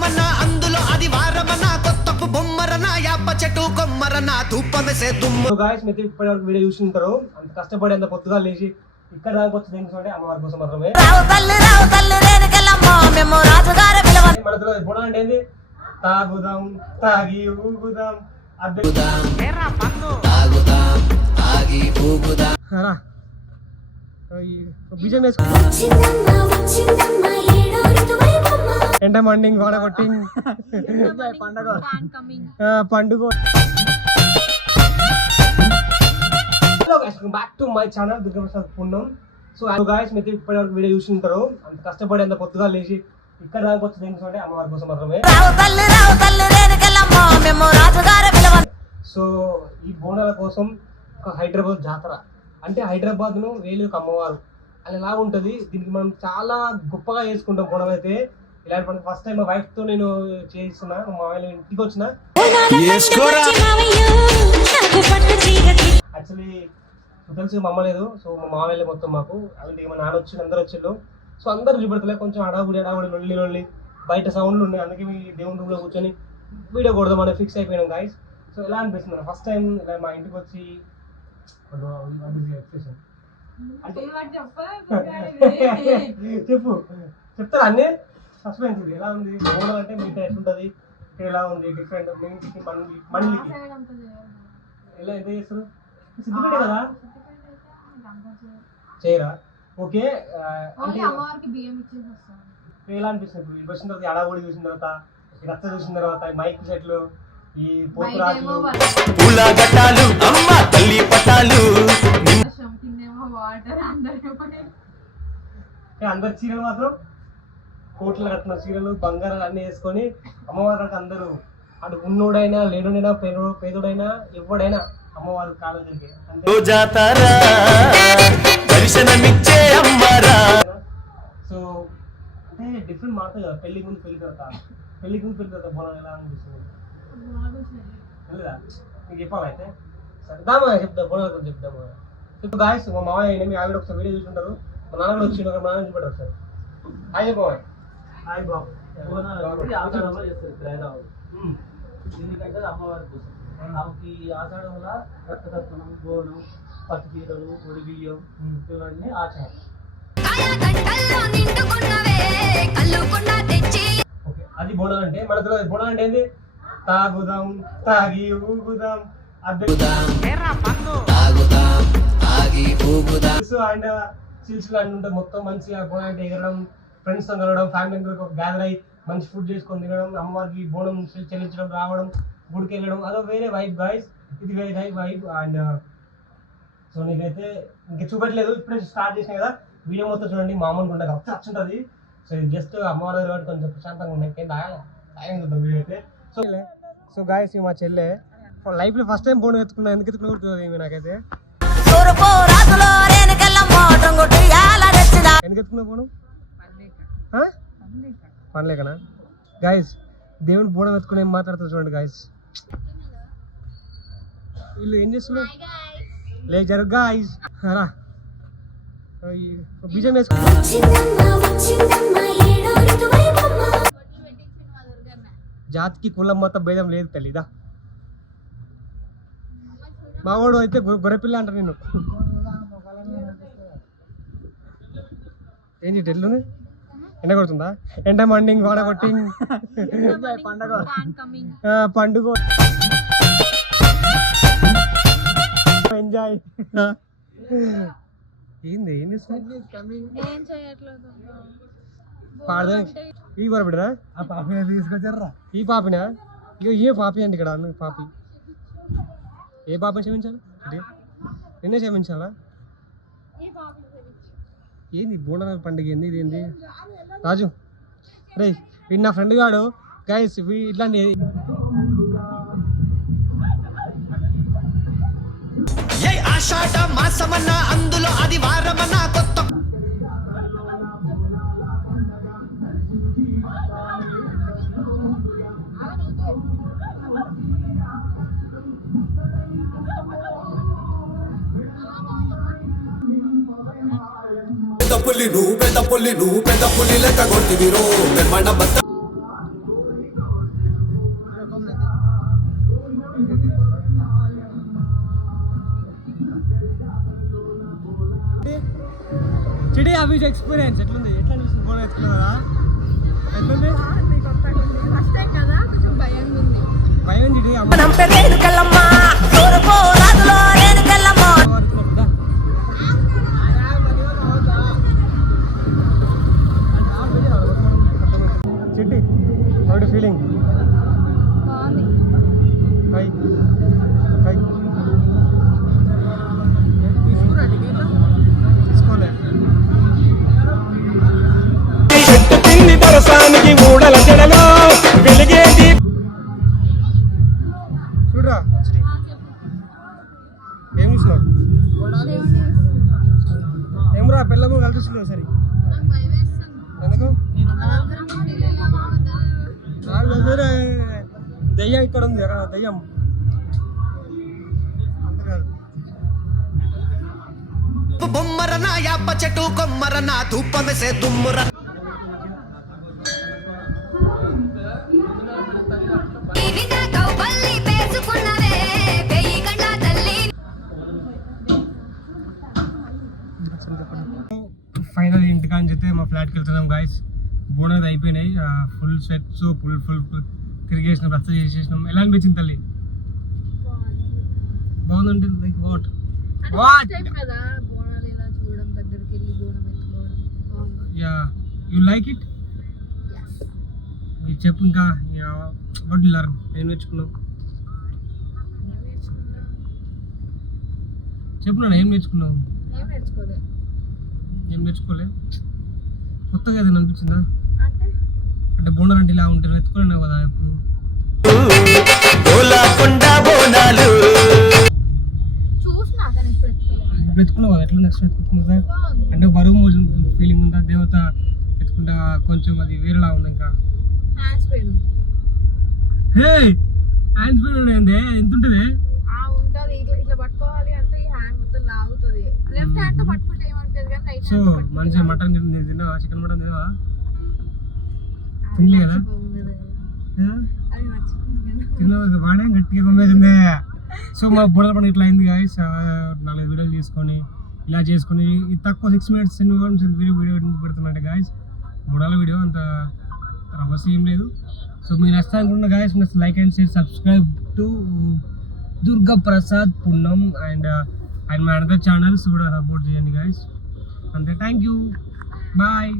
మాసమన్నా అందులో అది వారమన్నా. కొత్తకు బొమ్మరనా యాప చెట్టు కొమ్మరనా ధూపమెసే దుమ్ము. సో గాయస్ మీరు ఇప్పటి వరకు వీడియో చూసి ఉంటారు. అంత కష్టపడి అంత పొద్దుగా లేచి ఇక్కడ దాకా వచ్చి దేనికంటే అమ్మవారి కోసం మాత్రమే. రావు తల్లి రావు తల్లి రేణుకెళ్ళమ్మ మేము రాజుగారి పిలవ మనతో బోనం అంటే ఏంది? తాగుదాం తాగి ఊగుదాం అద్దె రా. ఈ బీజం వేసుకో. ఎండ మండింగ్ వాడగొట్టింగ్ పండుగ. పండుగ back to my channel Durgaprasad పుణ్యం సో గాయస్ మీరు ఇప్పటి వరకు వీడియో చూసి ఉంటారు అంత కష్టపడి అంత పొద్దుగా లేచి ఇక్కడ దాకా వచ్చి దేనికంటే అమ్మవారి కోసం మాత్రమే. మేము సో ఈ బోనాల కోసం ఒక హైదరాబాద్ జాతర. అంటే హైదరాబాద్ను వేలు అమ్మవారు. అది ఎలా ఉంటుంది? దీనికి మనం చాలా గొప్పగా చేసుకుంటాం బోనం అయితే ఇలాంటి ఫస్ట్ టైం మా వైఫ్తో నేను చేస్తున్నా మా మామయ్య ఇంటికి వచ్చిన. యాక్చువల్లీ తెలిసి మా అమ్మ లేదు సో మా మామయ్య మొత్తం మాకు. అలాంటి మా నాన్న వచ్చి అందరు వచ్చిళ్ళు సో అందరు చూపెడతలే కొంచెం అడావుడి అడావుడి లొల్లి లొల్లి. బయట సౌండ్లు ఉన్నాయి అందుకే మీ దేవుని రూమ్లో కూర్చొని వీడియో కొడదామని ఫిక్స్ అయిపోయినాం గాయస్ సో ఎలా అనిపిస్తుంది ఫస్ట్ టైం ఇలా మా ఇంటికి వచ్చి చెప్పు. చెప్తారా అన్నీ? సస్పెన్స్ ఇది. ఎలా ఉంది? బోనం అంటే ఎట్లుంటుంది ఇక్కడ ఎలా ఉంది? డిఫరెంట్ మీ ఇంటికి మన మనకి ఎలా ఎంత చేస్తారు? సిద్ధిపేట కదా? చేయరా. ఓకే అంటే ఎలా అనిపిస్తుంది ఇప్పుడు? ఇవి వచ్చిన తర్వాత అడాగొడి చూసిన తర్వాత ఈ రచ్చ చూసిన తర్వాత మైక్ సెట్లు ఈ పోతురాజులు. పూల గట్టాలు అమ్మ తల్లి పట్టాలు అందరు చీరలు మాత్రం కోట్లు కట్టిన చీరలు బంగారాలు అన్ని వేసుకొని అమ్మవారికి అందరూ అటు ఉన్నోడైనా లేనుడైనా పేదోడు పేదోడైనా ఎవడైనా అమ్మవారి కాలం దర్శనమిచ్చే సో అంటే డిఫరెంట్ మారుతుంది కదా పెళ్ళి ముందు పెళ్ళి తర్వాత. పెళ్ళి ముందు పెళ్ళి తర్వాత బోనం ఎలా అనిపిస్తుంది? తెలీదా? నీకు చెప్పాలైతే సరే దామా చెప్తా బోనాల గురించి చెప్తాము చెప్పు గాయస్ మా మామయ్య మీ ఆవిడ ఒకసారి వీడియో చూసుంటారు మా నాన్న కూడా వచ్చి ఒక మా నాన్న చూపెట్టారు సార్ హాయ్ బాబాయ్ హాయ్ బాబు. ఆషాఢంలో చేస్తారు. ఇక్కడ హైదరాబాద్. ఎందుకంటే అమ్మవారి కోసం. ఆమెకి ఆషాఢంలో రక్తతత్నం బోనం పత్తి చీరలు ఒడి బియ్యం ఇవన్నీ ఆచారం. ఓకే అది బోనాలు అంటే మన బోనాలు అంటే ఏంది? తాగుదాం తాగి ఊగుదాం. అద్దె అండ్ అన్ని ఉంటాయి మొత్తం మంచిగా బోనం అంటే ఎగరడం ఫ్రెండ్స్తో కలవడం ఫ్యామిలీ అందరికి ఒక గ్యాదర్ అయ్యి మంచి ఫుడ్ చేసుకొని తినడం అమ్మవారికి బోనం చెల్- చెల్లించడం రావడం గుడికి వెళ్ళడం అదో వేరే వైబ్ గాయస్ ఇది వేరే వైబ్ వైబ్ అండ్ సో నీకైతే ఇంకా చూపెట్టలేదు. ఇప్పుడే స్టార్ట్ చేసిన కదా వీడియో మొత్తం చూడండి. మామూలుగా ఉంటుంది అప్పుడు వచ్చుంటుంది సో ఇది జస్ట్ అమ్మవారి దగ్గర కొంచెం ప్రశాంతంగా ఉన్నాయి చూద్దాం వీడియో అయితే. సో సో గాయస్ మా చెల్లె. లైఫ్లో ఫస్ట్ టైం బోన్ ఎత్తుకున్నా ఎందుకు ఎత్తుకున్నా ఈమె నాకైతే. పనిలేకనా గాయస్ దేవుని బోనం ఎత్తుకుని ఏం మాట్లాడుతుంది చూడండి గాయస్ వీళ్ళు ఏం చేస్తున్నారు? లే జరుగు గాయస్ రా. బీజం వేసుకో. జాతికి కులం మత భేదం లేదు తెలీదా మావాడు అయితే గొర్రెపిల్ల అంటారు నేను ఏంటి ఎట్లుంది ఎండ కొడుతుందా? ఎండ మండింగ్ గోడ కొట్టింగ్. పండగ. పండుగ ఎంజాయ్ ఏంది ఏం పాడదా. ఈ వర బిడ్డరా? ఆ పాపి తీసుకొచ్చారా? ఈ పాపినా? ఇగో ఏ పాపి అండి ఇక్కడ పాపి. ఏ పాపని క్షమించాలి? నిన్నే క్షమించాలా? ఏంది బోనాల పండుగ ఏంది? ఇదేంది? రాజు. రే వీడు నా ఫ్రెండ్ గాడు. గైస్ ఇట్లాంటి మాసమన్నా అందులో అది వారమన్నా పెద్ద పులి నువ్వు పెద్ద పులి నువ్వు పెద్ద పుల్లి లెక్క కొట్టివిరో బ్రహ్మాండ బద్ద చిడి అభిజ్ ఎక్స్పీరియన్స్ ఎట్లుంది? ఎట్లా అనిపిస్తుంది? ఫోన్ ఎత్తుకున్నారా ఎట్లుంది? భయం చిడి అమ్మ. తిండి దొరసానికి మూడల జడలో వెలిగేది. చూడరా ఏం చూసినావు? ఏమరా పిల్లము కలిసి సరే ఎందుకు? దయ్యం ఇక్కడ ఉంది అక్కడ దయ్యం. బొమ్మర నా యాప చెట్టు కొమ్మర నా ధూపమెసే దుమ్ముర. చెప్తే మా ఫ్లాట్కి వెళ్తున్నాం గాయస్ బోనది అయిపోయినాయి. Full sweats full full full తిరిగేసినాం రచ్చ చేసేసినాం. ఎలా అనిపించింది తల్లి? బాగుందంటే like what what ya you like it చెప్పు ఇంకా. వాట్ లర్న్ ఏం నేర్చుకున్నావు? చెప్పు నాన్న ఏం నేర్చుకున్నావు? ఏం నేర్చుకోలే? కొత్తగా ఏదైనా అనిపించిందా? అంటే? బోనాలు అంటే ఇలా ఉంటే ఎత్తుకోలేవు కదా ఇప్పుడు ఇప్పుడు ఎత్తుకున్నావు కదా ఎట్లా నెక్స్ట్ ఎత్తుకుంటుందా అంటే బరువు మోసం ఫీలింగ్ ఉందా? దేవత ఎత్తుకుంటా కొంచెం అది వేరేలా ఉంది ఇంకా. హే హ్యాండ్స్ పైన ఉన్నాయండి ఎంత ఉంటుంది? ఆ ఉంటుంది ఇట్లా పట్టుకోవాలి అంటే ఈ హ్యాండ్ మొత్తం లాగుతుంది. లెఫ్ట్ హ్యాండ్తో పట్టుకుంటే సో మంచిగా మటన్ తిన్నావా? చికెన్ మటన్ తిన్నావా? తినలే కదా? తిన్నావు బాగానే గట్టిగా కొమ్మేసిందే సో మా బుడల పండుగ ఇట్లా అయింది గాయస్ నాలుగు వీడియోలు తీసుకొని ఇలా చేసుకొని తక్కువ సిక్స్ మినిట్స్ వీడియో వీడియో పెడుతున్నట్టు గాయస్ బుడాల వీడియో అంత రమస్ ఏం లేదు. సో మీకు నచ్చా అనుకుంటున్న guys like and share subscribe to Durga Prasad Punnam and and మా అనదర్ ఛానల్స్ కూడా సపోర్ట్ చేయండి గాయస్ అంతే థ్యాంక్ యూ బాయ్